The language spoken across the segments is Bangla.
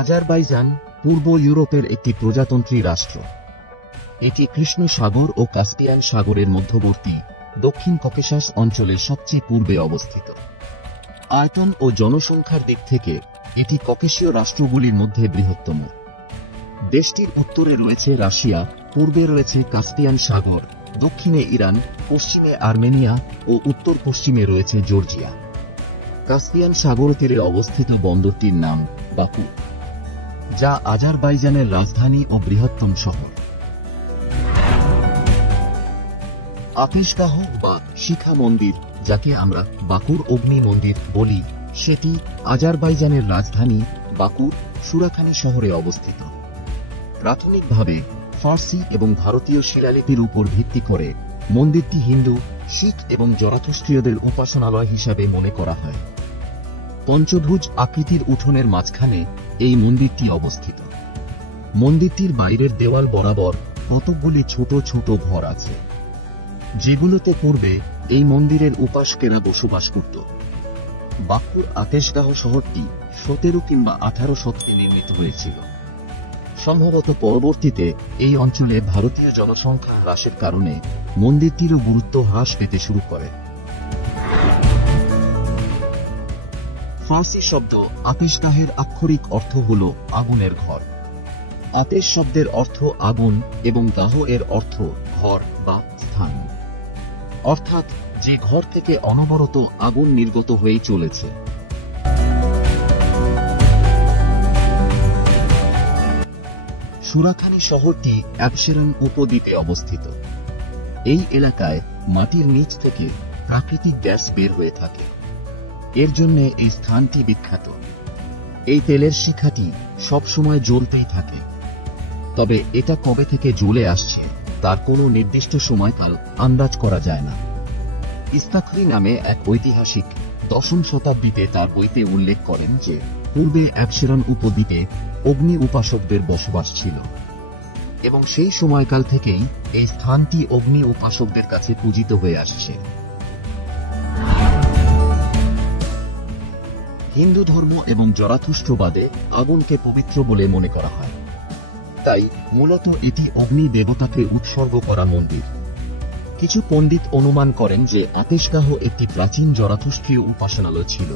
আজারবাইজান পূর্ব ইউরোপের একটি প্রজাতন্ত্রী রাষ্ট্র। এটি কৃষ্ণ সাগর ও কাস্পিয়ান সাগরের মধ্যবর্তী দক্ষিণ ককেশাস অঞ্চলের সবচেয়ে পূর্বে অবস্থিত। আয়তন ও জনসংখ্যার দিক থেকে এটি ককেশীয় রাষ্ট্রগুলির মধ্যে বৃহত্তম। দেশটির উত্তরে রয়েছে রাশিয়া, পূর্বে রয়েছে কাস্পিয়ান সাগর, দক্ষিণে ইরান, পশ্চিমে আর্মেনিয়া ও উত্তর পশ্চিমে রয়েছে জর্জিয়া। কাস্পিয়ান সাগর তীরে অবস্থিত বন্দরটির নাম বাকু, যা আজারবাইজানের রাজধানী ও বৃহত্তম শহর। আতেশগাহ বা শিখা মন্দির, যাকে আমরা বাকুর অগ্নি মন্দির বলি, সেটি আজারবাইজানের রাজধানী বাকুর সুরাখানি শহরে অবস্থিত। প্রাথমিকভাবে ফার্সি এবং ভারতীয় শিলালিপির উপর ভিত্তি করে মন্দিরটি হিন্দু, শিখ এবং জরাথুস্ট্রীয়দের উপাসনালয় হিসাবে মনে করা হয়। পঞ্চভুজ আকৃতির উঠোনের মাঝখানে এই মন্দিরটি অবস্থিত। মন্দিরটির বাইরের দেওয়াল বরাবর কতকগুলি ছোট ছোট ঘর আছে, যেগুলোতে পূর্বে এই মন্দিরের উপাসকেরা বসবাস করত। বাকুর আতেশগাহ শহরটি 17 কিংবা 18 শতকে নির্মিত হয়েছিল। সম্ভবত পরবর্তীতে এই অঞ্চলে ভারতীয় জনসংখ্যা হ্রাসের কারণে মন্দিরটিরও গুরুত্ব হ্রাস পেতে শুরু করে। ফার্সি শব্দ আতেশগাহের আক্ষরিক অর্থ হল আগুনের ঘর। আতেশ শব্দের অর্থ আগুন এবং গাহ এর অর্থ ঘর বা স্থান, অর্থাৎ যে ঘর থেকে অনবরত আগুন নির্গত হয়েই চলেছে। সুরাখানি শহরটি অ্যাবশেরন উপদ্বীপে অবস্থিত। এই এলাকায় মাটির নিচ থেকে প্রাকৃতিক গ্যাস বের হয়ে থাকে। এর জন্য এই স্থানটি বিখ্যাত। এই তেলের শিখাটি সবসময় জ্বলতেই থাকে, তবে এটা কবে থেকে জ্বলে আসছে তার কোনো নির্দিষ্ট সময়কাল আন্দাজ করা যায় না। ইস্তাখরি নামে এক ঐতিহাসিক 10ম শতাব্দীতে তার বইতে উল্লেখ করেন যে পূর্বে অ্যাবশেরন উপদ্বীপে অগ্নি উপাসকদের বসবাস ছিল এবং সেই সময়কাল থেকেই এই স্থানটি অগ্নি উপাসকদের কাছে পূজিত হয়ে আসছে। হিন্দু ধর্ম এবং জরাথুস্ট্রবাদে আগুনকে পবিত্র বলে মনে করা হয়, তাই মূলত এটি অগ্নি দেবতাকে উৎসর্গ করা মন্দির। কিছু পণ্ডিত অনুমান করেন যে আতেশগাহ একটি প্রাচীন জরাথুস্ট্রীয় উপাসনালয় ছিল।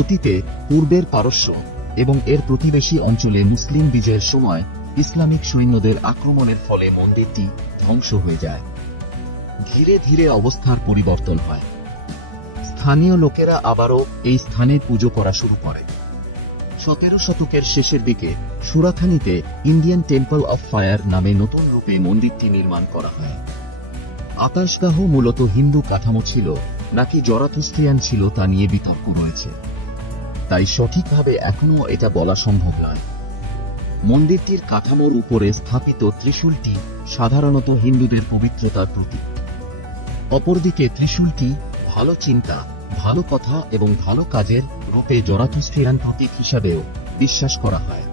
অতীতে পূর্বের পারস্য এবং এর প্রতিবেশী অঞ্চলে মুসলিম বিজয়ের সময় ইসলামিক সৈন্যদের আক্রমণের ফলে মন্দিরটি ধ্বংস হয়ে যায়। ধীরে ধীরে অবস্থার পরিবর্তন হয়। স্থানীয় লোকেরা আবারও এই স্থানে পুজো করা শুরু করে। 17 শতকের শেষের দিকে সুরাখানিতে ইন্ডিয়ান টেম্পল অফ ফায়ার নামে নতুন রূপে মন্দিরটি নির্মাণ করা হয়। আতেশগাহ মূলত হিন্দু কাঠামো ছিল নাকি জরাথুস্ট্রিয়ান ছিল তা নিয়ে বিতর্ক রয়েছে, তাই সঠিকভাবে এখনও এটা বলা সম্ভব নয়। মন্দিরটির কাঠামোর উপরে স্থাপিত ত্রিশূলটি সাধারণত হিন্দুদের পবিত্রতার প্রতীক। অপরদিকে ত্রিশূলটি ভালো চিন্তা, ভালো কথা এবং ভালো কাজের রূপে জরাথুস্ট্রিয়ান প্রতীক হিসাবেও বিশ্বাস করা হয়।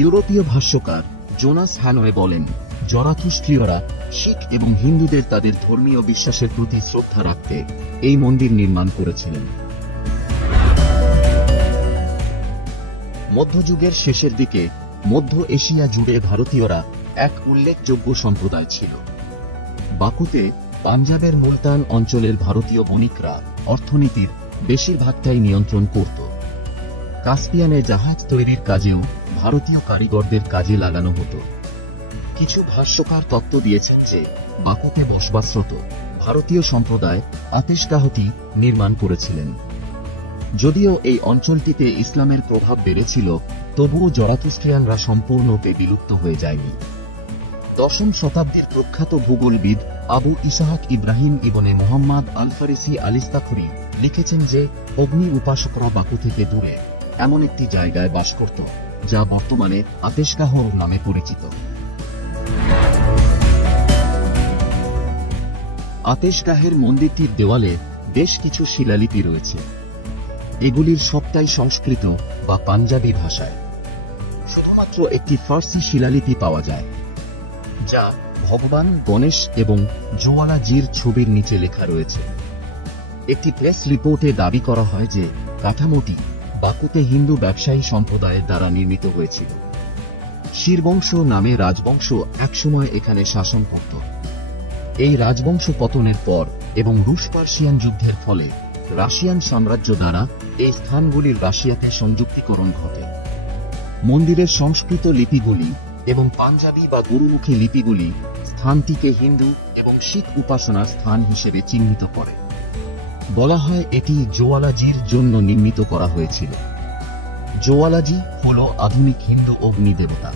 ইউরোপীয় ভাষ্যকার জোনাস হ্যানওয়ে বলেন, জরাথুস্ট্রীয়রা শিখ এবং হিন্দুদের তাদের ধর্মীয় বিশ্বাসের প্রতি শ্রদ্ধা রাখতে এই মন্দির নির্মাণ করেছিলেন। মধ্যযুগের শেষের দিকে মধ্য এশিয়া জুড়ে ভারতীয়রা এক উল্লেখযোগ্য সম্প্রদায় ছিল। বাকুতে পাঞ্জাবের মুলতান অঞ্চলের ভারতীয় বণিকরা অর্থনীতির বেশিরভাগটাই নিয়ন্ত্রণ করত। কাস্পিয়ানে জাহাজ তৈরির কাজেও ভারতীয় কারিগরদের কাজে লাগানো হতো। কিছু ভাষ্যকার তত্ত্ব দিয়েছেন যে বাকুতে বসবাসরত ভারতীয় সম্প্রদায় আতেশগাহটি নির্মাণ করেছিলেন। যদিও এই অঞ্চলটিতে ইসলামের প্রভাব বেড়েছিল, তবুও জরাথুস্ট্রিয়ানরা সম্পূর্ণরূপে বিলুপ্ত হয়ে যায়নি। 10ম শতাব্দীর প্রখ্যাত ভূগোলবিদ আবু ইসহাক ইব্রাহিম ইবনে মুহাম্মদ আল ফারিসি আল ইস্তাখরি লিখেছেন যে অগ্নি উপাসকরা বাকু থেকে দূরে এমন একটি জায়গায় বাস করত যা বর্তমানে আতেশগাহ নামে পরিচিত। আতেশগাহের মন্দিরটির দেওয়ালে বেশ কিছু শিলালিপি রয়েছে। এগুলির সবটাই সংস্কৃত বা পাঞ্জাবি ভাষায়। শুধুমাত্র একটি ফার্সি শিলালিপি পাওয়া যায়, যা ভগবান গণেশ এবং জোয়ালাজির ছবির নিচে লেখা রয়েছে। একটি প্রেস রিপোর্টে দাবি করা হয় যে কাঠামোটি বাকুতে হিন্দু ব্যবসায়ী সম্প্রদায়ের দ্বারা নির্মিত হয়েছিল। শিরবংশ নামে রাজবংশ একসময় এখানে শাসন করত। এই রাজবংশ পতনের পর এবং রুশ পার্সিয়ান যুদ্ধের ফলে রাশিয়ান সাম্রাজ্য দ্বারা এই স্থানগুলির রাশিয়াতে সংযুক্তিকরণ ঘটে। মন্দিরের সংস্কৃত লিপিগুলি এবং পাঞ্জাবি বা গুরুমুখী লিপিগুলি স্থানটিকে হিন্দু এবং শিখ উপাসনার স্থান হিসেবে চিহ্নিত করে। বলা হয় এটি জোয়ালাজির জন্য নির্মিত করা হয়েছিল। জোয়ালাজি হল আধুনিক হিন্দু অগ্নি দেবতা।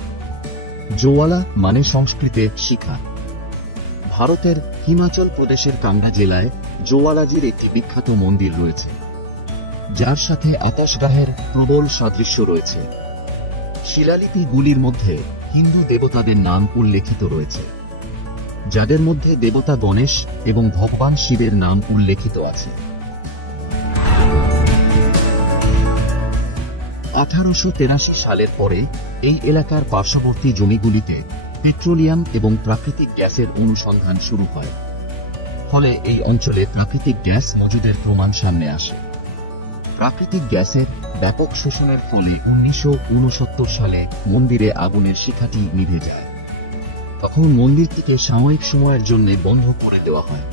জোয়ালা মানে সংস্কৃতে শিখা। ভারতের হিমাচল প্রদেশের কাঙ্গা জেলায় জোয়ালাজির একটি বিখ্যাত মন্দির রয়েছে, যার সাথে আকাশগ্রহের প্রবল সাদৃশ্য রয়েছে। শিলালিপিগুলির মধ্যে হিন্দু দেবতাদের নাম উল্লেখিত রয়েছে, যাদের মধ্যে দেবতা গণেশ এবং ভগবান শিবের নাম উল্লেখিত আছে। 1883 সালের পরে এই এলাকার পার্শ্ববর্তী জমিগুলিতে পেট্রোলিয়াম এবং প্রাকৃতিক গ্যাসের অনুসন্ধান শুরু হয়। ফলে এই অঞ্চলে প্রাকৃতিক গ্যাস মজুদের প্রমাণ সামনে আসে। প্রাকৃতিক গ্যাসের ব্যাপক শোষণের ফলে 1969 সালে মন্দিরে আগুনের শিখাটি নিভে যায়। তখন মন্দিরটিকে সাময়িক সময়ের জন্য বন্ধ করে দেওয়া হয়।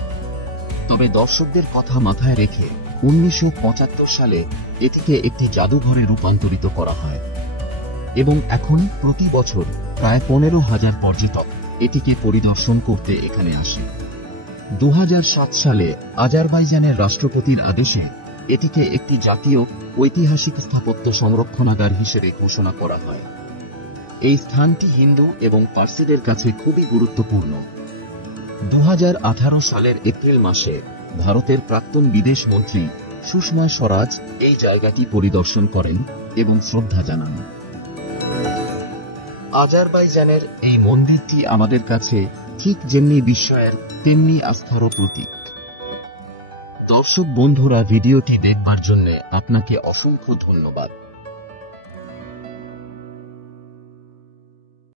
তবে দর্শকদের কথা মাথায় রেখে 1975 সালে এটিকে একটি জাদুঘরে রূপান্তরিত করা হয় এবং এখন প্রতি বছর প্রায় 15,000 পর্যটক এটিকে পরিদর্শন করতে এখানে আসে। 2007 সালে আজারবাইজানের রাষ্ট্রপতির আদেশে এটিকে একটি জাতীয় ঐতিহাসিক স্থাপত্য সংরক্ষণাগার হিসেবে ঘোষণা করা হয়। এই স্থানটি হিন্দু এবং পার্সিদের কাছে খুবই গুরুত্বপূর্ণ। 2018 সালের এপ্রিল মাসে ভারতের প্রাক্তন বিদেশ মন্ত্রী সুষমা স্বরাজ এই জায়গাটি পরিদর্শন করেন এবং শ্রদ্ধা জানান। আজারবাইজানের এই মন্দিরটি আমাদের কাছে ঠিক যেমনি বিস্ময়ের তেমনি আস্থারও প্রতীক। দর্শক বন্ধুরা, ভিডিওটি দেখবার জন্য আপনাকে অসংখ্য ধন্যবাদ।